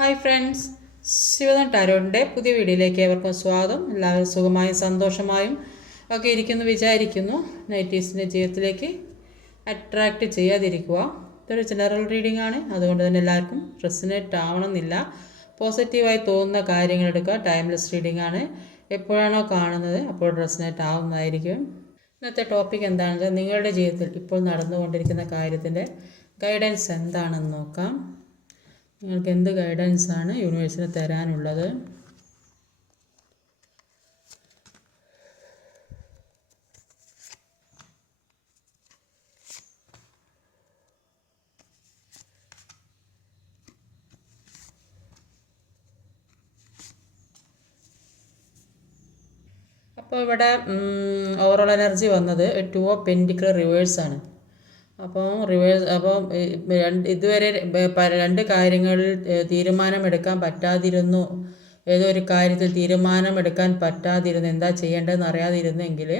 Hi friends, Shivadan ടാരോട്ടിൻ്റെ പുതിയ വീഡിയോയിലേക്ക് ഏവർക്കും സ്വാഗതം. എല്ലാവരും സുഖമായും സന്തോഷമായും ഒക്കെ ഇരിക്കുന്നു വിചാരിക്കുന്നു. നെഗറ്റീവ്സിൻ്റെ ജീവിതത്തിലേക്ക് അട്രാക്റ്റ് ചെയ്യാതിരിക്കുക. ഇതൊരു ജനറൽ റീഡിംഗ് ആണ്, അതുകൊണ്ട് തന്നെ എല്ലാവർക്കും റെസൊനേറ്റ് ആവണമെന്നില്ല. പോസിറ്റീവായി തോന്നുന്ന കാര്യങ്ങൾ എടുക്കുക. ടൈംലെസ് റീഡിംഗ് ആണ്. എപ്പോഴാണോ കാണുന്നത് അപ്പോൾ റെസൊനേറ്റ് ആവുന്നതായിരിക്കും. ഇന്നത്തെ ടോപ്പിക് എന്താണെന്ന് വെച്ചാൽ നിങ്ങളുടെ ജീവിതത്തിൽ ഇപ്പോൾ നടന്നുകൊണ്ടിരിക്കുന്ന കാര്യത്തിൻ്റെ ഗൈഡൻസ് എന്താണെന്ന് നോക്കാം. നിങ്ങൾക്ക് എന്ത് ഗൈഡൻസാണ് യൂണിവേഴ്സിന് തരാനുള്ളത്? അപ്പോൾ ഇവിടെ ഓവറോൾ എനർജി വന്നത് 2 ഓഫ് പെൻറ്റിക്കിൾ റിവേഴ്സാണ്. അപ്പോൾ ഇതുവരെ രണ്ട് കാര്യങ്ങളിൽ തീരുമാനമെടുക്കാൻ പറ്റാതിരുന്നു. ഏതോ ഒരു കാര്യത്തിൽ തീരുമാനമെടുക്കാൻ പറ്റാതിരുന്നു, എന്താ ചെയ്യേണ്ടതെന്ന് അറിയാതിരുന്നെങ്കിൽ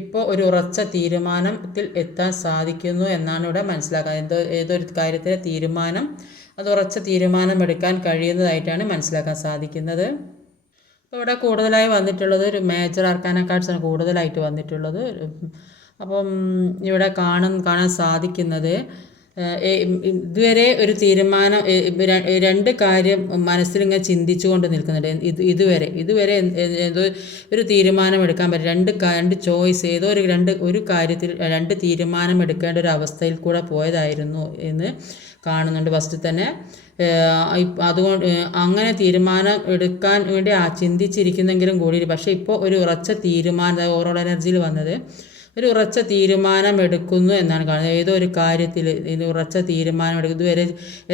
ഇപ്പോൾ ഒരു ഉറച്ച തീരുമാനത്തിൽ എത്താൻ സാധിക്കുന്നു എന്നാണ് ഇവിടെ മനസ്സിലാക്കാൻ. ഏതൊരു കാര്യത്തിലെ തീരുമാനം, അത് ഉറച്ച തീരുമാനമെടുക്കാൻ കഴിയുന്നതായിട്ടാണ് മനസ്സിലാക്കാൻ സാധിക്കുന്നത്. അപ്പോൾ ഇവിടെ കൂടുതലായി വന്നിട്ടുള്ളത് ഒരു മേജർ ആർക്കാന കാർഡ്സാണ് കൂടുതലായിട്ട് വന്നിട്ടുള്ളത്. അപ്പം ഇവിടെ കാണാൻ സാധിക്കുന്നത് ഇതുവരെ ഒരു തീരുമാനം, രണ്ട് കാര്യം മനസ്സിലിങ്ങനെ ചിന്തിച്ചുകൊണ്ട് നിൽക്കുന്നുണ്ട്. ഇതുവരെ ഏതോ ഒരു തീരുമാനം എടുക്കാൻ പറ്റും. രണ്ട് ചോയ്സ്, ഏതോ ഒരു കാര്യത്തിൽ രണ്ട് തീരുമാനം എടുക്കേണ്ട ഒരു അവസ്ഥയിൽ കൂടെ പോയതായിരുന്നു എന്ന് കാണുന്നുണ്ട് ഫസ്റ്റ് തന്നെ. അതുകൊണ്ട് അങ്ങനെ തീരുമാനം എടുക്കാൻ വേണ്ടി ചിന്തിച്ചിരിക്കുന്നെങ്കിലും കൂടി, പക്ഷേ ഇപ്പോൾ ഒരു ഉറച്ച തീരുമാനം ഓവറോൾ എനർജിയിൽ വന്നത് ഒരു ഉറച്ച തീരുമാനം എടുക്കുന്നു എന്നാണ് കാണുന്നത്. ഏതോ ഒരു കാര്യത്തിൽ ഉറച്ച തീരുമാനം എടുക്കും. ഇതുവരെ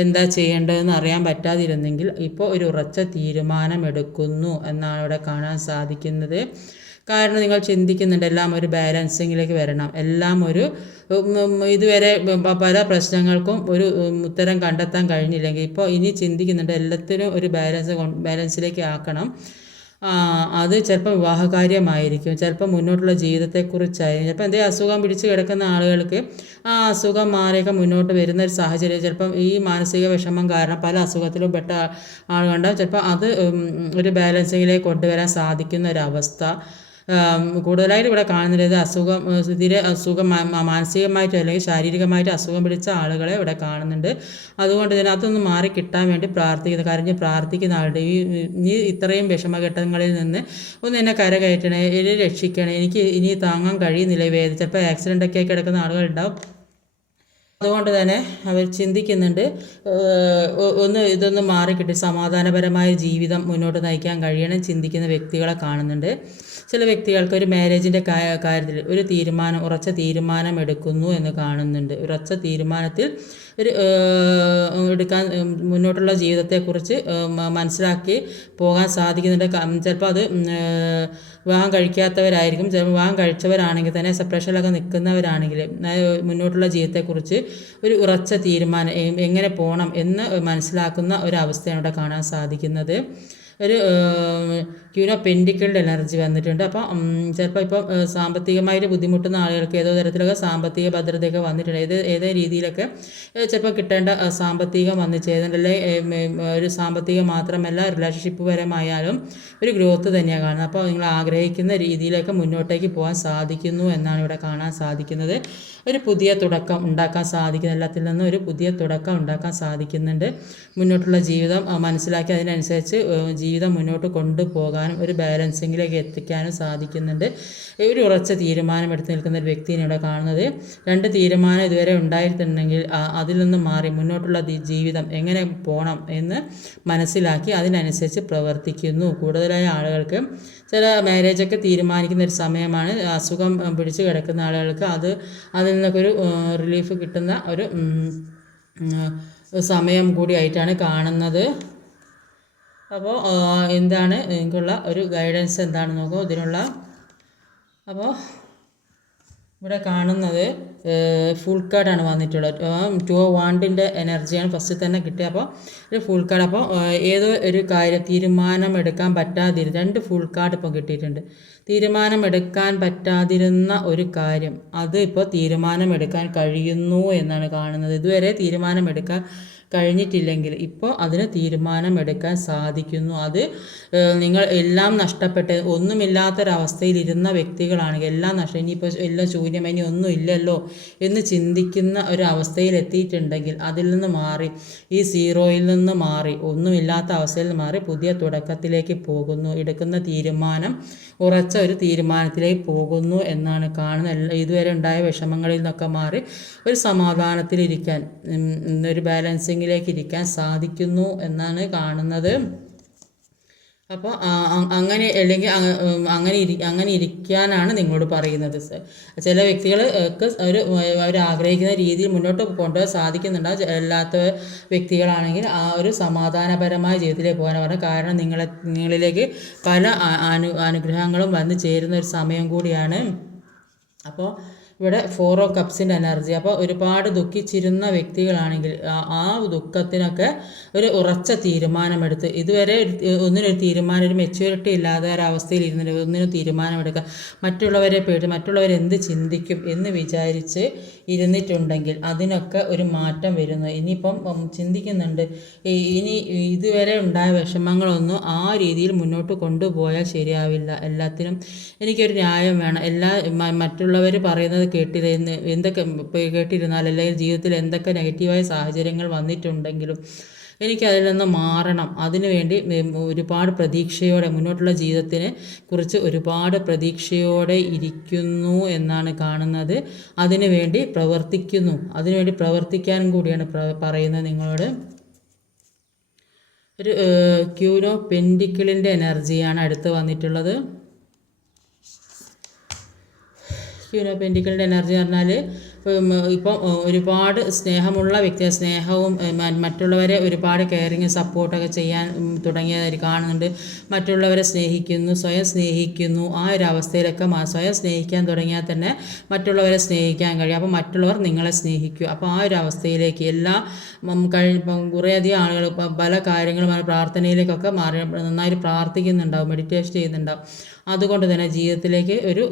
എന്താ ചെയ്യേണ്ടതെന്ന് അറിയാൻ പറ്റാതിരുന്നെങ്കിൽ ഇപ്പോൾ ഒരു ഉറച്ച തീരുമാനം എടുക്കുന്നു എന്നാണ് ഇവിടെ കാണാൻ സാധിക്കുന്നത്. കാരണം നിങ്ങൾ ചിന്തിക്കുന്നുണ്ട് എല്ലാം ഒരു ബാലൻസിങ്ങിലേക്ക് വരണം, എല്ലാം ഒരു ഇതുവരെ പല പ്രശ്നങ്ങൾക്കും ഒരു ഉത്തരം കണ്ടെത്താൻ കഴിഞ്ഞില്ലെങ്കിൽ ഇപ്പോൾ ഇനി ചിന്തിക്കുന്നുണ്ട് എല്ലാത്തിനും ഒരു ബാലൻസിലേക്ക് ആക്കണം. അത് ചിലപ്പോൾ വിവാഹകാര്യമായിരിക്കും, ചിലപ്പോൾ മുന്നോട്ടുള്ള ജീവിതത്തെക്കുറിച്ചായിരിക്കും, ചിലപ്പോൾ എന്തെങ്കിലും അസുഖം പിടിച്ച് കിടക്കുന്ന ആളുകൾക്ക് ആ അസുഖം മാറിയൊക്കെ മുന്നോട്ട് വരുന്ന ഒരു സാഹചര്യം, ചിലപ്പം ഈ മാനസിക വിഷമം കാരണം പല അസുഖത്തിലും പെട്ട ആളുകളുണ്ടാവും. ചിലപ്പോൾ അത് ഒരു ബാലൻസിങ്ങിലേക്ക് കൊണ്ടുവരാൻ സാധിക്കുന്ന ഒരവസ്ഥ കൂടുതലായിട്ട് ഇവിടെ കാണുന്നത്. അസുഖം മാനസികമായിട്ടോ അല്ലെങ്കിൽ ശാരീരികമായിട്ട് അസുഖം പിടിച്ച ആളുകളെ ഇവിടെ കാണുന്നുണ്ട്. അതുകൊണ്ട് തന്നെ അതൊന്ന് മാറി കിട്ടാൻ വേണ്ടി കരഞ്ഞ് പ്രാർത്ഥിക്കുന്ന ആളുടെ ഈ ഇത്രയും വിഷമഘട്ടങ്ങളിൽ നിന്ന് ഒന്ന് എന്നെ കരകയറ്റണേ, എന്നെ രക്ഷിക്കണേ, എനിക്ക് ഇനി താങ്ങാൻ കഴിയുന്നില്ല വേദന. ചിലപ്പോൾ ആക്സിഡൻ്റൊക്കെ കിടക്കുന്ന ആളുകളുണ്ടാവും. അതുകൊണ്ട് തന്നെ അവർ ചിന്തിക്കുന്നുണ്ട് ഇതൊന്ന് മാറിക്കിട്ടി സമാധാനപരമായ ജീവിതം മുന്നോട്ട് നയിക്കാൻ കഴിയണം ചിന്തിക്കുന്ന വ്യക്തികളെ കാണുന്നുണ്ട്. ചില വ്യക്തികൾക്ക് ഒരു മാരേജിൻ്റെ കാര്യത്തിൽ ഒരു ഉറച്ച തീരുമാനം എടുക്കുന്നു എന്ന് കാണുന്നുണ്ട്. ഉറച്ച തീരുമാനത്തിൽ എടുക്കാൻ മുന്നോട്ടുള്ള ജീവിതത്തെക്കുറിച്ച് മനസ്സിലാക്കി പോകാൻ സാധിക്കുന്നുണ്ട്. ചിലപ്പോൾ അത് വിവാഹം കഴിക്കാത്തവരായിരിക്കും, ചിലപ്പോൾ വിവാഹം കഴിച്ചവരാണെങ്കിൽ തന്നെ സെപ്പറേഷനിലൊക്കെ നിൽക്കുന്നവരാണെങ്കിൽ മുന്നോട്ടുള്ള ജീവിതത്തെക്കുറിച്ച് ഒരു ഉറച്ച തീരുമാനം എങ്ങനെ പോകണം എന്ന് മനസ്സിലാക്കുന്ന ഒരവസ്ഥയാണ് ഇവിടെ കാണാൻ സാധിക്കുന്നത്. ഒരു ക്യൂൻ ഓഫ് പെൻറ്റിക്കിളുടെ എനർജി വന്നിട്ടുണ്ട്. അപ്പം ചിലപ്പോൾ ഇപ്പോൾ സാമ്പത്തികമായിട്ട് ബുദ്ധിമുട്ടുന്ന ആളുകൾക്ക് ഏതോ തരത്തിലൊക്കെ സാമ്പത്തിക ഭദ്രതയൊക്കെ വന്നിട്ടുണ്ട്. ഏതേ രീതിയിലൊക്കെ ചിലപ്പോൾ കിട്ടേണ്ട സാമ്പത്തികം വന്നു ചേരുന്നുണ്ടല്ലേ. ഒരു സാമ്പത്തികം മാത്രമല്ല, റിലേഷൻഷിപ്പ് പരമായാലും ഒരു ഗ്രോത്ത് തന്നെയാണ് കാണുന്നത്. അപ്പോൾ നിങ്ങൾ ആഗ്രഹിക്കുന്ന രീതിയിലൊക്കെ മുന്നോട്ടേക്ക് പോകാൻ സാധിക്കുന്നു എന്നാണ് ഇവിടെ കാണാൻ സാധിക്കുന്നത്. ഒരു പുതിയ തുടക്കം ഉണ്ടാക്കാൻ സാധിക്കുന്ന, എല്ലാത്തിൽ നിന്നും ഒരു പുതിയ തുടക്കം ഉണ്ടാക്കാൻ സാധിക്കുന്നുണ്ട്. മുന്നോട്ടുള്ള ജീവിതം മനസ്സിലാക്കി അതിനനുസരിച്ച് ജീവിതം മുന്നോട്ട് കൊണ്ടുപോകാനും ഒരു ബാലൻസിങ്ങിലേക്ക് എത്തിക്കാനും സാധിക്കുന്നുണ്ട്. ഒരു ഉറച്ച തീരുമാനം എടുത്ത് നിൽക്കുന്ന ഒരു വ്യക്തിയാണ് ഇവിടെ കാണുന്നത്. രണ്ട് തീരുമാനം ഇതുവരെ ഉണ്ടായിട്ടുണ്ടെങ്കിൽ അതിൽ നിന്ന് മാറി മുന്നോട്ടുള്ള ജീവിതം എങ്ങനെ പോകണം എന്ന് മനസ്സിലാക്കി അതിനനുസരിച്ച് പ്രവർത്തിക്കുന്നു. കൂടുതലായ ആളുകൾക്ക് ചില മാരേജൊക്കെ തീരുമാനിക്കുന്ന ഒരു സമയമാണ്. അസുഖം പിടിച്ച് കിടക്കുന്ന ആളുകൾക്ക് അതിൽ നിന്നൊക്കെ ഒരു റിലീഫ് കിട്ടുന്ന ഒരു സമയം കൂടിയായിട്ടാണ് കാണുന്നത്. അപ്പോൾ എന്താണ് നിങ്ങൾക്കുള്ള ഒരു ഗൈഡൻസ് എന്താണെന്ന് നോക്കൂ ഇതിനുള്ള. അപ്പോൾ ഇവിടെ കാണുന്നത് ഫുൾ കാർഡാണ് വന്നിട്ടുള്ളത്. 2 ഓഫ് വാണ്ടിൻ്റെ എനർജിയാണ് ഫസ്റ്റ് തന്നെ കിട്ടിയത്. അപ്പോൾ ഒരു ഫുൾ കാർഡ്. അപ്പോൾ ഏതോ ഒരു കാര്യം തീരുമാനമെടുക്കാൻ പറ്റാതിരുന്ന 2 ഫുൾ കാർഡ് ഇപ്പോൾ കിട്ടിയിട്ടുണ്ട്. തീരുമാനമെടുക്കാൻ പറ്റാതിരുന്ന ഒരു കാര്യം അത് ഇപ്പോൾ തീരുമാനമെടുക്കാൻ കഴിയുന്നു എന്നാണ് കാണുന്നത്. ഇതുവരെ തീരുമാനമെടുക്കാൻ കഴിഞ്ഞിട്ടില്ലെങ്കിൽ ഇപ്പോൾ അതിന് തീരുമാനമെടുക്കാൻ സാധിക്കുന്നു. അത് നിങ്ങൾ എല്ലാം നഷ്ടപ്പെട്ട് ഒന്നുമില്ലാത്തൊരവസ്ഥയിലിരുന്ന വ്യക്തികളാണെങ്കിൽ എല്ലാം ഇനിയിപ്പോൾ എല്ലാം ശൂന്യം, ഇനി ഒന്നും ഇല്ലല്ലോ എന്ന് ചിന്തിക്കുന്ന ഒരു അവസ്ഥയിൽ എത്തിയിട്ടുണ്ടെങ്കിൽ അതിൽ നിന്ന് മാറി, ഈ സീറോയിൽ നിന്ന് മാറി, ഒന്നുമില്ലാത്ത അവസ്ഥയിൽ നിന്ന് മാറി പുതിയ തുടക്കത്തിലേക്ക് പോകുന്നു. എടുക്കുന്ന തീരുമാനം ഉറച്ച ഒരു തീരുമാനത്തിലേക്ക് പോകുന്നു എന്നാണ് കാണുന്നത്. ഇതുവരെ ഉണ്ടായ വിഷമങ്ങളിൽ നിന്നൊക്കെ മാറി ഒരു സമാധാനത്തിലിരിക്കാൻ, ഒരു ബാലൻസിങ്ങിലേക്ക് ഇരിക്കാൻ സാധിക്കുന്നു എന്നാണ് കാണുന്നത്. അപ്പോൾ അങ്ങനെ അല്ലെങ്കിൽ അങ്ങനെ ഇരിക്കാനാണ് നിങ്ങളോട് പറയുന്നത്. ചില വ്യക്തികൾക്ക് അവർ ആഗ്രഹിക്കുന്ന രീതിയിൽ മുന്നോട്ട് കൊണ്ടുപോകാൻ സാധിക്കുന്നുണ്ടാവും. അല്ലാത്ത വ്യക്തികളാണെങ്കിൽ ആ ഒരു സമാധാനപരമായ ജീവിതത്തിലേക്ക് പോകാൻ പറഞ്ഞാൽ, കാരണം നിങ്ങളിലേക്ക് പല അനുഗ്രഹങ്ങളും വന്നു ചേരുന്ന ഒരു സമയം കൂടിയാണ്. അപ്പോൾ ഇവിടെ 4 ഓഫ് കപ്സിൻ്റെ എനർജി. അപ്പോൾ ഒരുപാട് ദുഃഖിച്ചിരുന്ന വ്യക്തികളാണെങ്കിൽ ആ ദുഃഖത്തിനൊക്കെ ഒരു ഉറച്ച തീരുമാനമെടുത്ത്, ഇതുവരെ ഒന്നിനൊരു തീരുമാനം, ഒരു മെച്യൂരിറ്റി ഇല്ലാതെ ഒരവസ്ഥയിൽ ഇരുന്നിട്ട് ഒന്നിനും തീരുമാനമെടുക്കുക, മറ്റുള്ളവരെ പേടി, മറ്റുള്ളവരെന്ത് ചിന്തിക്കും എന്ന് വിചാരിച്ച് ഇരുന്നിട്ടുണ്ടെങ്കിൽ അതിനൊക്കെ ഒരു മാറ്റം വരുന്നു. ഇനിയിപ്പം ചിന്തിക്കുന്നുണ്ട്, ഇനി ഇതുവരെ ഉണ്ടായ വിഷമങ്ങളൊന്നും ആ രീതിയിൽ മുന്നോട്ട് കൊണ്ടുപോയാൽ ശരിയാവില്ല. എല്ലാത്തിനും എനിക്കൊരു ന്യായം വേണം. മറ്റുള്ളവർ പറയുന്നത് എന്തൊക്കെ കേട്ടിരുന്നാൽ, അല്ലെങ്കിൽ ജീവിതത്തിൽ എന്തൊക്കെ നെഗറ്റീവായ സാഹചര്യങ്ങൾ വന്നിട്ടുണ്ടെങ്കിലും എനിക്കതിൽ നിന്ന് മാറണം. അതിനുവേണ്ടി ഒരുപാട് പ്രതീക്ഷയോടെ മുന്നോട്ടുള്ള ജീവിതത്തിനെ കുറിച്ച് ഒരുപാട് പ്രതീക്ഷയോടെ ഇരിക്കുന്നു എന്നാണ് കാണുന്നത്. അതിനുവേണ്ടി പ്രവർത്തിക്കുന്നു. അതിനുവേണ്ടി പ്രവർത്തിക്കാനും കൂടിയാണ് പറയുന്നത് നിങ്ങളോട്. ഒരു ക്യൂൻ ഓഫ് പെൻറ്റിക്കിളിൻ്റെ എനർജിയാണ് അടുത്ത് വന്നിട്ടുള്ളത്. ക്യൂൻ ഓഫ് പെൻറ്റിക്കിളിൻ്റെ എനർജി പറഞ്ഞാൽ, ഇപ്പം ഒരുപാട് സ്നേഹമുള്ള വ്യക്തി, സ്നേഹവും മറ്റുള്ളവരെ ഒരുപാട് കെയറിങ് സപ്പോർട്ടൊക്കെ ചെയ്യാൻ തുടങ്ങിയതായി കാണുന്നുണ്ട്. മറ്റുള്ളവരെ സ്നേഹിക്കുന്നു, സ്വയം സ്നേഹിക്കുന്നു. ആ ഒരു അവസ്ഥയിലൊക്കെ സ്വയം സ്നേഹിക്കാൻ തുടങ്ങിയാൽ തന്നെ മറ്റുള്ളവരെ സ്നേഹിക്കാൻ കഴിയും. അപ്പോൾ മറ്റുള്ളവർ നിങ്ങളെ സ്നേഹിക്കും. അപ്പോൾ ആ ഒരു അവസ്ഥയിലേക്ക് കുറേയധികം ആളുകൾ പല കാര്യങ്ങളും പ്രാർത്ഥനയിലേക്കൊക്കെ മാറി നന്നായിട്ട് പ്രാർത്ഥിക്കുന്നുണ്ടാവും, മെഡിറ്റേഷൻ ചെയ്യുന്നുണ്ടാവും. അതുകൊണ്ട് തന്നെ ജീവിതത്തിലേക്ക് ഒരു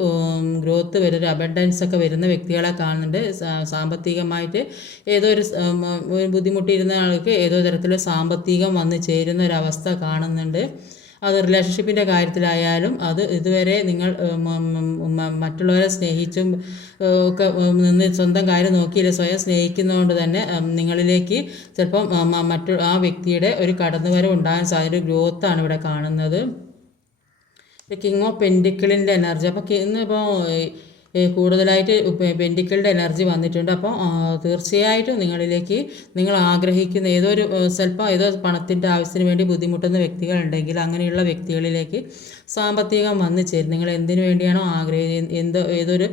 ഗ്രോത്ത് ഒരു അബൻഡൻസ് ഒക്കെ വരുന്ന വ്യക്തികളെ കാണുന്നുണ്ട്. സാമ്പത്തികമായിട്ട് ഏതോ ഒരു ബുദ്ധിമുട്ടിയിരുന്ന ആൾക്ക് ഏതോ തരത്തിലുള്ള സാമ്പത്തികം വന്നു ചേരുന്ന ഒരവസ്ഥ കാണുന്നുണ്ട്. അത് റിലേഷൻഷിപ്പിൻ്റെ കാര്യത്തിലായാലും, അത് ഇതുവരെ നിങ്ങൾ മറ്റുള്ളവരെ സ്നേഹിച്ചും ഒക്കെ നിന്ന് സ്വന്തം കാര്യം നോക്കിയില്ല, സ്വയം സ്നേഹിക്കുന്നതുകൊണ്ട് തന്നെ നിങ്ങളിലേക്ക് ചിലപ്പം ആ വ്യക്തിയുടെ ഒരു കടന്നുവരവ് ഉണ്ടാകാൻ സാധ്യത, ഒരു ഗ്രോത്താണ് ഇവിടെ കാണുന്നത്. കിങ് ഓഫ് പെൻറ്റിക്കിളിൻ്റെ എനർജി. അപ്പോൾ ഇന്നിപ്പോൾ കൂടുതലായിട്ട് പെൻറ്റിക്കിളുടെ എനർജി വന്നിട്ടുണ്ട്. അപ്പോൾ തീർച്ചയായിട്ടും നിങ്ങളിലേക്ക് നിങ്ങൾ ആഗ്രഹിക്കുന്ന ഏതോ പണത്തിൻ്റെ ആവശ്യത്തിന് വേണ്ടി ബുദ്ധിമുട്ടുന്ന വ്യക്തികളുണ്ടെങ്കിൽ അങ്ങനെയുള്ള വ്യക്തികളിലേക്ക് സാമ്പത്തികം വന്നു ചേരും. നിങ്ങൾ എന്തിനു വേണ്ടിയാണോ ആഗ്രഹിക്കുന്നത്, ഏതൊരു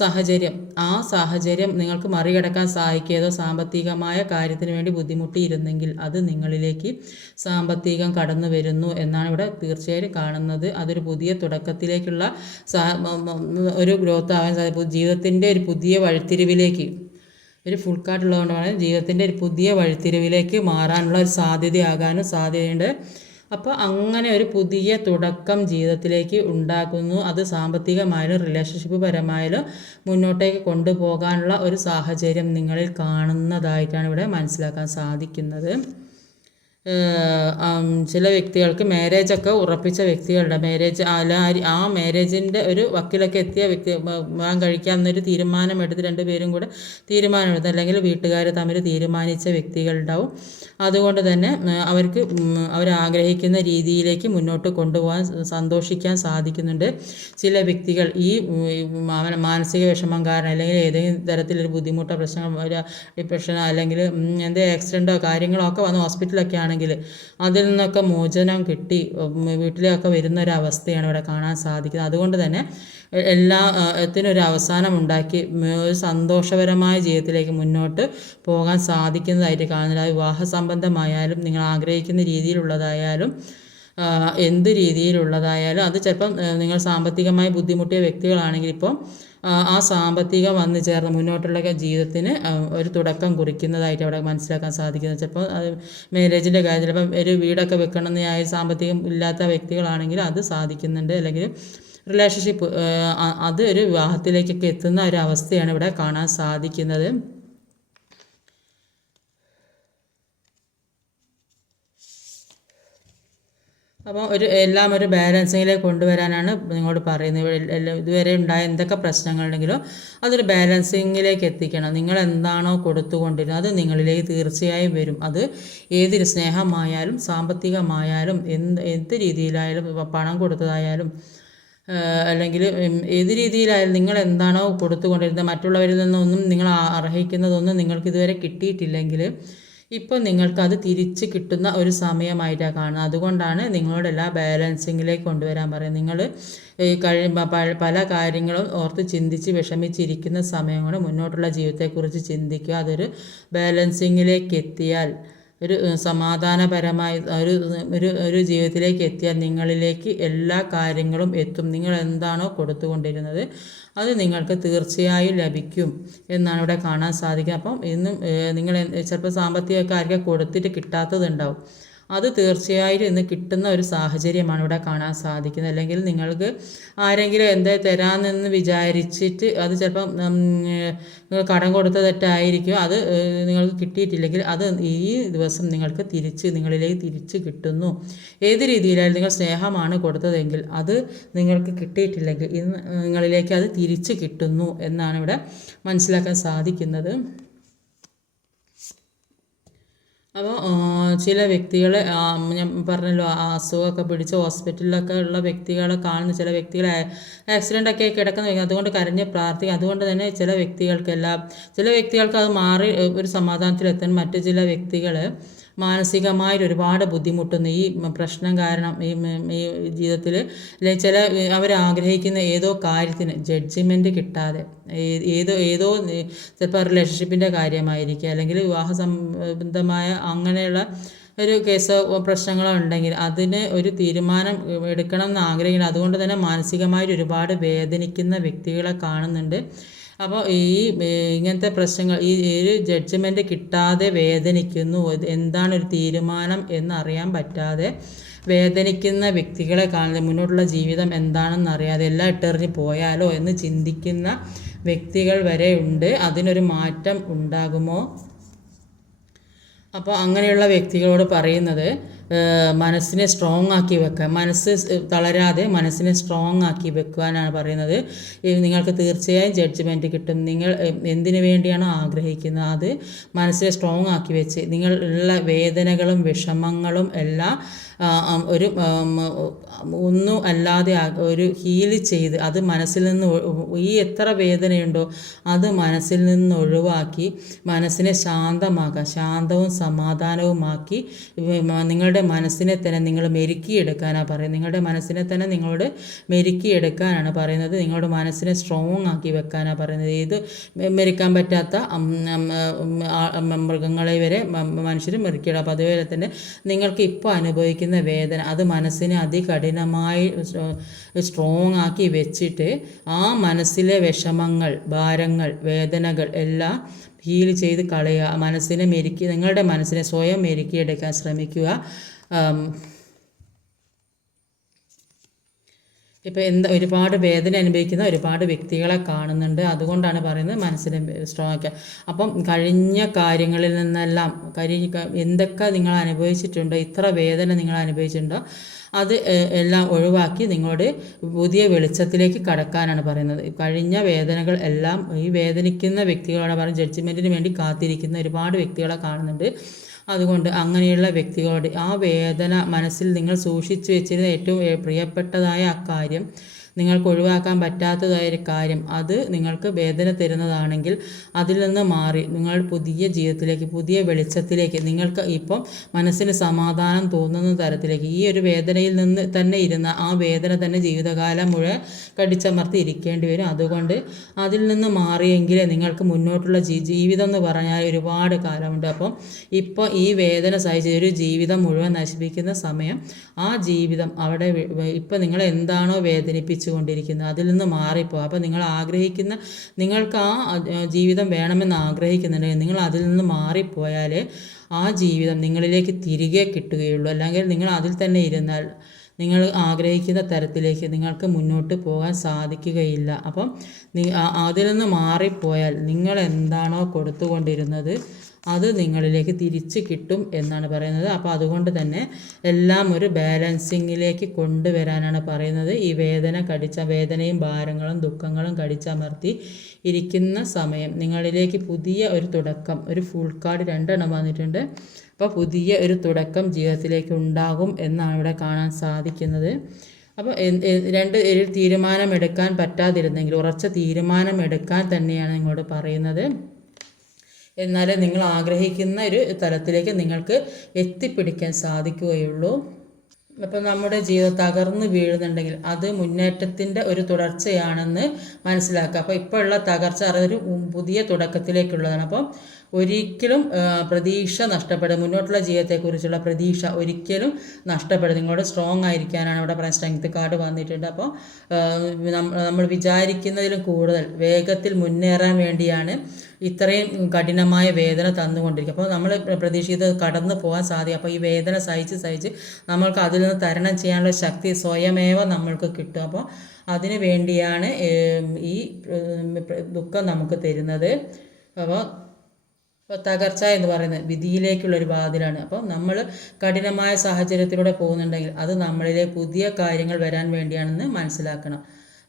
സാഹചര്യം, ആ സാഹചര്യം നിങ്ങൾക്ക് മറികടക്കാൻ സഹായിക്കുക. ഏതോ സാമ്പത്തികമായ കാര്യത്തിന് വേണ്ടി ബുദ്ധിമുട്ടിയിരുന്നെങ്കിൽ അത് നിങ്ങളിലേക്ക് സാമ്പത്തികം കടന്നു വരുന്നു എന്നാണ് ഇവിടെ തീർച്ചയായും കാണുന്നത്. അതൊരു പുതിയ തുടക്കത്തിലേക്കുള്ള ഒരു ഗ്രോത്ത് ആവാൻ സാധിക്കും. ജീവിതത്തിൻ്റെ ഒരു പുതിയ വഴിത്തിരിവിലേക്ക്, ഒരു ഫുൾ കാർഡ് ഉള്ളതുകൊണ്ടാണ് ജീവിതത്തിൻ്റെ ഒരു പുതിയ വഴിത്തിരിവിലേക്ക് മാറാനുള്ള ഒരു സാധ്യതയാകാനും സാധ്യതയുണ്ട്. അപ്പോൾ അങ്ങനെ ഒരു പുതിയ തുടക്കം ജീവിതത്തിലേക്ക് ഉണ്ടാക്കുന്നു. അത് സാമ്പത്തികമായാലും റിലേഷൻഷിപ്പ് പരമായാലും മുന്നോട്ടേക്ക് കൊണ്ടുപോകാനുള്ള ഒരു സാഹചര്യം നിങ്ങളിൽ കാണുന്നതായിട്ടാണ് ഇവിടെ മനസ്സിലാക്കാൻ സാധിക്കുന്നത്. ചില വ്യക്തികൾക്ക് മാരേജൊക്കെ ഉറപ്പിച്ച വ്യക്തികളുടെ ആ മാരേജിൻ്റെ ഒരു വക്കിലൊക്കെ എത്തിയ വ്യക്തി വിവാഹം കഴിക്കാമെന്നൊരു തീരുമാനമെടുത്ത് രണ്ടുപേരും കൂടെ തീരുമാനമെടുത്ത്, അല്ലെങ്കിൽ വീട്ടുകാർ തമ്മിൽ തീരുമാനിച്ച വ്യക്തികളുണ്ടാവും. അതുകൊണ്ട് തന്നെ അവരാഗ്രഹിക്കുന്ന രീതിയിലേക്ക് മുന്നോട്ട് കൊണ്ടുപോകാൻ സന്തോഷിക്കാൻ സാധിക്കുന്നുണ്ട്. ചില വ്യക്തികൾ ഈ മാനസിക വിഷമം കാരണം, അല്ലെങ്കിൽ ഏതെങ്കിലും തരത്തിലൊരു ബുദ്ധിമുട്ടോ പ്രശ്നങ്ങൾ, ഒരു ഡിപ്രഷനോ അല്ലെങ്കിൽ എന്തെങ്കിലും ആക്സിഡൻറ്റോ കാര്യങ്ങളോ ഒക്കെ വന്ന് ഹോസ്പിറ്റലൊക്കെ ആണെങ്കിൽ അതിൽ നിന്നൊക്കെ മോചനം കിട്ടി വീട്ടിലൊക്കെ വരുന്ന ഒരു അവസ്ഥയാണ് ഇവിടെ കാണാൻ സാധിക്കുന്നത്. അതുകൊണ്ട് തന്നെ എല്ലാത്തിനൊരു അവസാനം ഉണ്ടാക്കി ഒരു സന്തോഷപരമായ ജീവിതത്തിലേക്ക് മുന്നോട്ട് പോകാൻ സാധിക്കുന്നതായിട്ട് കാണുന്നില്ല. വിവാഹ സംബന്ധമായാലും നിങ്ങൾ ആഗ്രഹിക്കുന്ന രീതിയിലുള്ളതായാലും എന്ത് രീതിയിലുള്ളതായാലും, അത് ചിലപ്പം നിങ്ങൾ സാമ്പത്തികമായി ബുദ്ധിമുട്ടിയ വ്യക്തികളാണെങ്കിൽ ഇപ്പം ആ സാമ്പത്തികം വന്നു ചേർന്ന് മുന്നോട്ടുള്ള ജീവിതത്തിന് ഒരു തുടക്കം കുറിക്കുന്നതായിട്ട് അവിടെ മനസ്സിലാക്കാൻ സാധിക്കുന്നത്. ചിലപ്പോൾ മാരേജിൻ്റെ കാര്യം, ചിലപ്പം ഒരു വീടൊക്കെ വെക്കണമെന്ന് സാമ്പത്തികം ഇല്ലാത്ത വ്യക്തികളാണെങ്കിൽ അത് സാധിക്കുന്നുണ്ട്. അല്ലെങ്കിൽ റിലേഷൻഷിപ്പ് അത് ഒരു വിവാഹത്തിലേക്കൊക്കെ എത്തുന്ന ഒരു അവസ്ഥയാണ് ഇവിടെ കാണാൻ സാധിക്കുന്നത്. അപ്പോൾ എല്ലാം ഒരു ബാലൻസിങ്ങിലേക്ക് കൊണ്ടുവരാനാണ് നിങ്ങളോട് പറയുന്നത്. ഇതുവരെ ഉണ്ടായ എന്തൊക്കെ പ്രശ്നങ്ങളുണ്ടെങ്കിലോ അതൊരു ബാലൻസിങ്ങിലേക്ക് എത്തിക്കണം. നിങ്ങൾ എന്താണോ കൊടുത്തുകൊണ്ടിരുന്നത് അത് നിങ്ങളിലേക്ക് തീർച്ചയായും വരും. അത് ഏതൊരു സ്നേഹമായാലും സാമ്പത്തികമായാലും എന്ത് രീതിയിലായാലും, പണം കൊടുത്തതായാലും അല്ലെങ്കിൽ ഏത് രീതിയിലായാലും നിങ്ങൾ എന്താണോ കൊടുത്തുകൊണ്ടിരുന്നത്, മറ്റുള്ളവരിൽ നിന്നൊന്നും നിങ്ങൾ അർഹിക്കുന്നതൊന്നും നിങ്ങൾക്ക് ഇതുവരെ കിട്ടിയിട്ടില്ലെങ്കിൽ ഇപ്പോൾ നിങ്ങൾക്കത് തിരിച്ച് കിട്ടുന്ന ഒരു സമയമായിട്ടാണ് കാണുന്നത്. അതുകൊണ്ടാണ് നിങ്ങളോട് എല്ലാ ബാലൻസിങ്ങിലേക്ക് കൊണ്ടുവരാൻ പറയുന്നത്. നിങ്ങൾ ഈ പല കാര്യങ്ങളും ഓർത്ത് ചിന്തിച്ച് വിഷമിച്ചിരിക്കുന്ന സമയം കൊണ്ട് മുന്നോട്ടുള്ള ജീവിതത്തെക്കുറിച്ച് ചിന്തിക്കുക. അതൊരു ബാലൻസിങ്ങിലേക്ക് എത്തിയാൽ, ഒരു സമാധാനപരമായ ഒരു ഒരു ഒരു ജീവിതത്തിലേക്ക് എത്തിയാൽ നിങ്ങളിലേക്ക് എല്ലാ കാര്യങ്ങളും എത്തും. നിങ്ങൾ എന്താണോ കൊടുത്തുകൊണ്ടിരുന്നത് അത് നിങ്ങൾക്ക് തീർച്ചയായും ലഭിക്കും എന്നാണ് ഇവിടെ കാണാൻ സാധിക്കുക. അപ്പം ഇന്നും നിങ്ങൾ ചിലപ്പോൾ സാമ്പത്തികമൊക്കെ ആർക്കും കൊടുത്തിട്ട് കിട്ടാത്തതുണ്ടാവും. അത് തീർച്ചയായും ഇന്ന് കിട്ടുന്ന ഒരു സാഹചര്യമാണ് ഇവിടെ കാണാൻ സാധിക്കുന്നത്. അല്ലെങ്കിൽ നിങ്ങൾക്ക് ആരെങ്കിലും എന്താ തരാമെന്ന് വിചാരിച്ചിട്ട് അത് ചിലപ്പം നിങ്ങൾ കടം കൊടുത്ത തെറ്റായിരിക്കും, അത് നിങ്ങൾക്ക് കിട്ടിയിട്ടില്ലെങ്കിൽ അത് ഈ ദിവസം നിങ്ങൾക്ക് നിങ്ങളിലേക്ക് തിരിച്ച് കിട്ടുന്നു. ഏത് രീതിയിലായാലും നിങ്ങൾ സ്നേഹമാണ് കൊടുത്തതെങ്കിൽ അത് നിങ്ങൾക്ക് കിട്ടിയിട്ടില്ലെങ്കിൽ ഇന്ന് നിങ്ങളിലേക്ക് അത് തിരിച്ച് കിട്ടുന്നു എന്നാണ് ഇവിടെ മനസ്സിലാക്കാൻ സാധിക്കുന്നത്. അപ്പോൾ ചില വ്യക്തികൾ, ഞാൻ പറഞ്ഞല്ലോ, അസുഖമൊക്കെ പിടിച്ച് ഹോസ്പിറ്റലിലൊക്കെ ഉള്ള വ്യക്തികളെ കാണുന്ന ചില വ്യക്തികൾ ആക്സിഡൻ്റൊക്കെ കിടക്കുന്ന, അതുകൊണ്ട് കരഞ്ഞ് പ്രാർത്ഥിക്കുക. അതുകൊണ്ട് തന്നെ ചില വ്യക്തികൾക്ക് അത് മാറി ഒരു സമാധാനത്തിലെത്താൻ മറ്റു ചില വ്യക്തികൾ മാനസികമായിട്ട് ഒരുപാട് ബുദ്ധിമുട്ടുന്നു ഈ പ്രശ്നം കാരണം. ഈ ജീവിതത്തിൽ ചില അവരാഗ്രഹിക്കുന്ന ഏതോ കാര്യത്തിന് ജഡ്ജിമെൻറ്റ് കിട്ടാതെ, ഏതോ ചിലപ്പോൾ റിലേഷൻഷിപ്പിൻ്റെ കാര്യമായിരിക്കുക, അല്ലെങ്കിൽ വിവാഹ സംബന്ധമായ അങ്ങനെയുള്ള ഒരു കേസോ പ്രശ്നങ്ങളോ ഉണ്ടെങ്കിൽ അതിന് ഒരു തീരുമാനം എടുക്കണം എന്ന് ആഗ്രഹിക്കണം. അതുകൊണ്ട് തന്നെ മാനസികമായിട്ട് ഒരുപാട് വേദനിക്കുന്ന വ്യക്തികളെ കാണുന്നുണ്ട്. അപ്പോൾ ഇങ്ങനത്തെ പ്രശ്നങ്ങൾ, ഒരു ജഡ്ജ്മെൻറ്റ് കിട്ടാതെ വേദനിക്കുന്നു, എന്താണ് ഒരു തീരുമാനം എന്നറിയാൻ പറ്റാതെ വേദനിക്കുന്ന വ്യക്തികളെ കാണുന്നത്, മുന്നോട്ടുള്ള ജീവിതം എന്താണെന്ന് അറിയാതെ എല്ലാം ഇട്ടെറിഞ്ഞ് പോയാലോ എന്ന് ചിന്തിക്കുന്ന വ്യക്തികൾ വരെ ഉണ്ട്. അതിനൊരു മാറ്റം ഉണ്ടാകുമോ? അപ്പോൾ അങ്ങനെയുള്ള വ്യക്തികളോട് പറയുന്നത്, മനസ്സിനെ സ്ട്രോങ് ആക്കി വെക്കുക, മനസ്സ് തളരാതെ മനസ്സിനെ സ്ട്രോങ് ആക്കി വെക്കുവാനാണ് പറയുന്നത്. നിങ്ങൾക്ക് തീർച്ചയായും ജഡ്ജ്മെൻറ്റ് കിട്ടും. നിങ്ങൾ എന്തിനു വേണ്ടിയാണോ ആഗ്രഹിക്കുന്നത് അത് മനസ്സിനെ സ്ട്രോങ് ആക്കി വെച്ച് നിങ്ങളുള്ള വേദനകളും വിഷമങ്ങളും എല്ലാം ഒരു ഒന്നും അല്ലാതെ ഒരു ഹീൽ ചെയ്ത് അത് മനസ്സിൽ നിന്ന് എത്ര വേദനയുണ്ടോ അത് മനസ്സിൽ നിന്ന് ഒഴിവാക്കി മനസ്സിനെ ശാന്തവും സമാധാനവുമാക്കി നിങ്ങളുടെ മനസ്സിനെ തന്നെ നിങ്ങൾ മെരുക്കിയെടുക്കാനാണ് പറയുന്നത്. നിങ്ങളുടെ മനസ്സിനെ തന്നെ നിങ്ങളോട് മെരുക്കിയെടുക്കാനാണ് പറയുന്നത്. നിങ്ങളുടെ മനസ്സിനെ സ്ട്രോങ് ആക്കി വെക്കാനാണ് പറയുന്നത്. ഏത് മെരുക്കാൻ പറ്റാത്ത മൃഗങ്ങളെ വരെ മനുഷ്യർ മെരുക്കിയിടും. അപ്പോൾ അതുപോലെ തന്നെ നിങ്ങൾക്ക് ഇപ്പോൾ അനുഭവിക്കുന്ന വേദന അത് മനസ്സിനെ അതികഠിനമായി സ്ട്രോങ് ആക്കി വെച്ചിട്ട് ആ മനസ്സിലെ വിഷമങ്ങൾ, ഭാരങ്ങൾ, വേദനകൾ എല്ലാം ഹീൽ ചെയ്ത് കളയുക. നിങ്ങളുടെ മനസ്സിനെ സ്വയം മെരുക്കിയെടുക്കാൻ ശ്രമിക്കുക. ഇപ്പോൾ ഒരുപാട് വേദന അനുഭവിക്കുന്ന ഒരുപാട് വ്യക്തികളെ കാണുന്നുണ്ട്. അതുകൊണ്ടാണ് പറയുന്നത് മനസ്സിനെ സ്ട്രോങ് ആക്കുക. അപ്പം കഴിഞ്ഞ കാര്യങ്ങളിൽ നിന്നെല്ലാം എന്തൊക്കെ നിങ്ങൾ അനുഭവിച്ചിട്ടുണ്ടോ, ഇത്ര വേദന നിങ്ങൾ അനുഭവിച്ചിട്ടുണ്ടോ അത് എല്ലാം ഒഴിവാക്കി നിങ്ങളോട് പുതിയ വെളിച്ചത്തിലേക്ക് കടക്കാനാണ് പറയുന്നത്. കഴിഞ്ഞ വേദനകൾ എല്ലാം ഈ വേദനിക്കുന്ന വ്യക്തികളോട് പറയുന്നത്, ജഡ്ജ്മെൻറ്റിന് വേണ്ടി കാത്തിരിക്കുന്ന ഒരുപാട് വ്യക്തികളെ കാണുന്നുണ്ട്. അതുകൊണ്ട് അങ്ങനെയുള്ള വ്യക്തികളോട് ആ വേദന മനസ്സിൽ നിങ്ങൾ സൂക്ഷിച്ചു വെച്ചിരുന്ന ഏറ്റവും പ്രിയപ്പെട്ടതായ ആ കാര്യം, നിങ്ങൾക്ക് ഒഴിവാക്കാൻ പറ്റാത്തതായൊരു കാര്യം, അത് നിങ്ങൾക്ക് വേദന തരുന്നതാണെങ്കിൽ അതിൽ നിന്ന് മാറി നിങ്ങൾ പുതിയ ജീവിതത്തിലേക്ക്, പുതിയ വെളിച്ചത്തിലേക്ക്, നിങ്ങൾക്ക് ഇപ്പം മനസ്സിന് സമാധാനം തോന്നുന്ന തരത്തിലേക്ക്, ഈ ഒരു വേദനയിൽ നിന്ന് തന്നെ ഇരുന്ന ആ വേദന തന്നെ ജീവിതകാലം മുഴുവൻ കടിച്ചമർത്തി ഇരിക്കേണ്ടി വരും. അതുകൊണ്ട് അതിൽ നിന്ന് മാറിയെങ്കിലേ നിങ്ങൾക്ക് മുന്നോട്ടുള്ള ജീവിതം എന്ന് പറഞ്ഞാൽ ഒരുപാട് കാലമുണ്ട്. അപ്പം ഇപ്പോൾ ഈ വേദന സഹിച്ച് ഒരു ജീവിതം മുഴുവൻ നശിപ്പിക്കുന്ന സമയം, ആ ജീവിതം അവിടെ ഇപ്പം നിങ്ങൾ എന്താണോ കൊണ്ടിരിക്കുന്നത് അതിൽ നിന്ന് മാറിപ്പോകും. അപ്പോൾ നിങ്ങൾക്ക് ആ ജീവിതം വേണമെന്ന് ആഗ്രഹിക്കുന്നുണ്ടെങ്കിൽ നിങ്ങൾ അതിൽ നിന്ന് മാറിപ്പോയാലേ ആ ജീവിതം നിങ്ങളിലേക്ക് തിരികെ കിട്ടുകയുള്ളൂ. അല്ലെങ്കിൽ നിങ്ങൾ അതിൽ തന്നെ ഇരുന്നാൽ നിങ്ങൾ ആഗ്രഹിക്കുന്ന തരത്തിലേക്ക് നിങ്ങൾക്ക് മുന്നോട്ട് പോകാൻ സാധിക്കുകയില്ല. അപ്പം അതിൽ നിന്ന് മാറിപ്പോയാൽ നിങ്ങൾ എന്താണോ കൊടുത്തുകൊണ്ടിരുന്നത് അത് നിങ്ങളിലേക്ക് തിരിച്ച് കിട്ടും എന്നാണ് പറയുന്നത്. അപ്പോൾ അതുകൊണ്ട് തന്നെ എല്ലാം ഒരു ബാലൻസിങ്ങിലേക്ക് കൊണ്ടുവരാനാണ് പറയുന്നത്. ഈ വേദനയും ഭാരങ്ങളും ദുഃഖങ്ങളും കടിച്ചമർത്തി ഇരിക്കുന്ന സമയം നിങ്ങളിലേക്ക് പുതിയ ഒരു തുടക്കം, ഒരു ഫുൾ കാർഡ് 2 എണ്ണം വന്നിട്ടുണ്ട്. അപ്പോൾ പുതിയ ഒരു തുടക്കം ജീവിതത്തിലേക്ക് ഉണ്ടാകും എന്നാണ് ഇവിടെ കാണാൻ സാധിക്കുന്നത്. അപ്പോൾ ഒരു തീരുമാനമെടുക്കാൻ പറ്റാതിരുന്നെങ്കിൽ ഉറച്ച തീരുമാനമെടുക്കാൻ തന്നെയാണ് നിങ്ങളോട് പറയുന്നത്. എന്നാലേ നിങ്ങൾ ആഗ്രഹിക്കുന്ന ഒരു തലത്തിലേക്ക് നിങ്ങൾക്ക് എത്തിപ്പിടിക്കാൻ സാധിക്കുകയുള്ളൂ. അപ്പോൾ നമ്മുടെ ജീവിതം തകർന്നു വീഴുന്നുണ്ടെങ്കിൽ അത് മുന്നേറ്റത്തിൻ്റെ ഒരു തുടർച്ചയാണെന്ന് മനസ്സിലാക്കുക. അപ്പോൾ ഇപ്പോൾ ഉള്ള തകർച്ച അതൊരു പുതിയ തുടക്കത്തിലേക്കുള്ളതാണ്. അപ്പം ഒരിക്കലും പ്രതീക്ഷ നഷ്ടപ്പെടും. മുന്നോട്ടുള്ള ജീവിതത്തെക്കുറിച്ചുള്ള പ്രതീക്ഷ ഒരിക്കലും നഷ്ടപ്പെടും. നിങ്ങളോട് സ്ട്രോങ് ആയിരിക്കാനാണ് ഇവിടെ പറയുന്നത്. സ്ട്രെങ്ത് കാർഡ് വന്നിട്ടുണ്ട്. അപ്പോൾ നമ്മൾ വിചാരിക്കുന്നതിലും കൂടുതൽ വേഗത്തിൽ മുന്നേറാൻ വേണ്ടിയാണ് ഇത്രയും കഠിനമായ വേദന തന്നുകൊണ്ടിരിക്കുക. അപ്പോൾ നമ്മൾ പ്രതീക്ഷിച്ചത് കടന്നു പോകാൻ സാധിക്കും. അപ്പോൾ ഈ വേദന സഹിച്ച് നമ്മൾക്ക് അതിൽ നിന്ന് തരണം ചെയ്യാനുള്ള ശക്തി സ്വയമേവ നമ്മൾക്ക് കിട്ടും. അപ്പോൾ അതിനു വേണ്ടിയാണ് ഈ ദുഃഖം നമുക്ക് തരുന്നത്. അപ്പോൾ തകർച്ച എന്ന് പറയുന്നത് വിധിയിലേക്കുള്ളൊരു വാതിലാണ്. അപ്പോൾ നമ്മൾ കഠിനമായ സാഹചര്യത്തിലൂടെ പോകുന്നുണ്ടെങ്കിൽ അത് നമ്മളിലെ പുതിയ കാര്യങ്ങൾ വരാൻ വേണ്ടിയാണെന്ന് മനസ്സിലാക്കണം.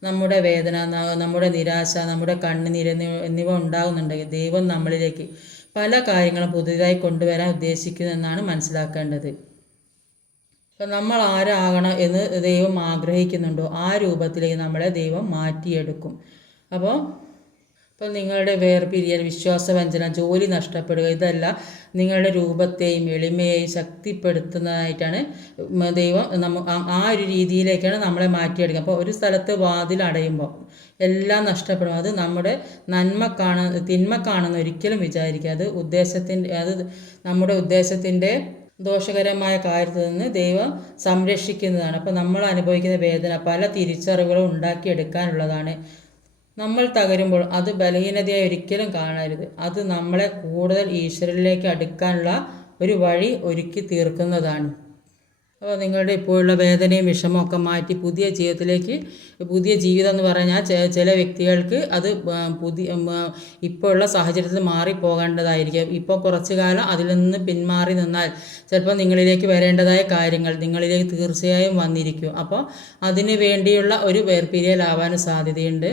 നമ്മുടെ വേദന, നമ്മുടെ നിരാശ, നമ്മുടെ കണ്ണുനീര് എന്നിവ ഉണ്ടാകുന്നുണ്ടെങ്കിൽ ദൈവം നമ്മളിലേക്ക് പല കാര്യങ്ങളും പുതിയതായി കൊണ്ടുവരാൻ ഉദ്ദേശിക്കുന്നതെന്നാണ് മനസ്സിലാക്കേണ്ടത്. അപ്പം നമ്മൾ ആരാകണം എന്ന് ദൈവം ആഗ്രഹിക്കുന്നുണ്ടോ ആ രൂപത്തിലേക്ക് നമ്മളെ ദൈവം മാറ്റിയെടുക്കും. അപ്പോൾ നിങ്ങളുടെ വേർപിരിയൽ, വിശ്വാസവഞ്ചന, ജോലി നഷ്ടപ്പെടുക, ഇതെല്ലാം നിങ്ങളുടെ രൂപത്തെയും എളിമയെയും ശക്തിപ്പെടുത്തുന്നതായിട്ടാണ് ദൈവം ആ ഒരു രീതിയിലേക്കാണ് നമ്മളെ മാറ്റിയെടുക്കുക. അപ്പോൾ ഒരു സ്ഥലത്ത് വാതിൽ അടയുമ്പോൾ എല്ലാം നഷ്ടപ്പെടും. അത് നമ്മുടെ തിന്മക്കാണെന്ന് ഒരിക്കലും വിചാരിക്കുക. അത് നമ്മുടെ ഉദ്ദേശത്തിൻ്റെ ദോഷകരമായ കാര്യത്തിൽ നിന്ന് ദൈവം സംരക്ഷിക്കുന്നതാണ്. അപ്പോൾ നമ്മൾ അനുഭവിക്കുന്ന വേദന പല തിരിച്ചറിവുകളും ഉണ്ടാക്കിയെടുക്കാനുള്ളതാണ്. നമ്മൾ തകരുമ്പോൾ അത് ബലഹീനതയായി ഒരിക്കലും കാണരുത്. അത് നമ്മളെ കൂടുതൽ ഈശ്വരനിലേക്ക് അടുക്കാനുള്ള ഒരു വഴി ഒരുക്കി തീർക്കുന്നതാണ്. അപ്പോൾ നിങ്ങളുടെ ഇപ്പോഴുള്ള വേദനയും വിഷമമൊക്കെ മാറ്റി പുതിയ ജീവിതം എന്ന് പറഞ്ഞാൽ ചില വ്യക്തികൾക്ക് അത് ഇപ്പോഴുള്ള സാഹചര്യത്തിൽ മാറിപ്പോകേണ്ടതായിരിക്കും. ഇപ്പോൾ കുറച്ചു കാലം അതിൽ നിന്ന് പിന്മാറി നിന്നാൽ ചിലപ്പോൾ നിങ്ങളിലേക്ക് വരേണ്ടതായ കാര്യങ്ങൾ നിങ്ങളിലേക്ക് തീർച്ചയായും വന്നിരിക്കും. അപ്പോൾ അതിനു വേണ്ടിയുള്ള ഒരു വേർപിരിയലാവാനും സാധ്യതയുണ്ട്.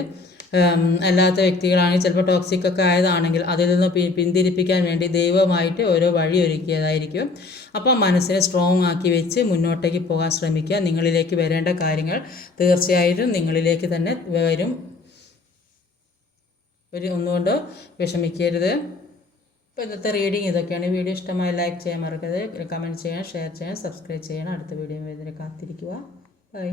അല്ലാത്ത വ്യക്തികളാണെങ്കിൽ ചിലപ്പോൾ ടോക്സിക്കൊക്കെ ആയതാണെങ്കിൽ അതിൽ നിന്ന് പിന്തിരിപ്പിക്കാൻ വേണ്ടി ദൈവമായിട്ട് ഓരോ വഴി ഒരുക്കിയതായിരിക്കും. അപ്പോൾ മനസ്സിനെ സ്ട്രോങ് ആക്കി വെച്ച് മുന്നോട്ടേക്ക് പോകാൻ ശ്രമിക്കുക. നിങ്ങളിലേക്ക് വരേണ്ട കാര്യങ്ങൾ തീർച്ചയായിട്ടും നിങ്ങളിലേക്ക് തന്നെ വരും. ഒന്നുകൊണ്ട് വിഷമിക്കരുത്. അപ്പോൾ ഇന്നത്തെ റീഡിങ് ഇതൊക്കെയാണ്. വീഡിയോ ഇഷ്ടമായി ലൈക്ക് ചെയ്യാൻ മറക്കരുത്. കമൻറ്റ് ചെയ്യാൻ, ഷെയർ ചെയ്യാൻ, സബ്സ്ക്രൈബ് ചെയ്യണം. അടുത്ത വീഡിയോ വരുന്നതിന് കാത്തിരിക്കുക. ബൈ.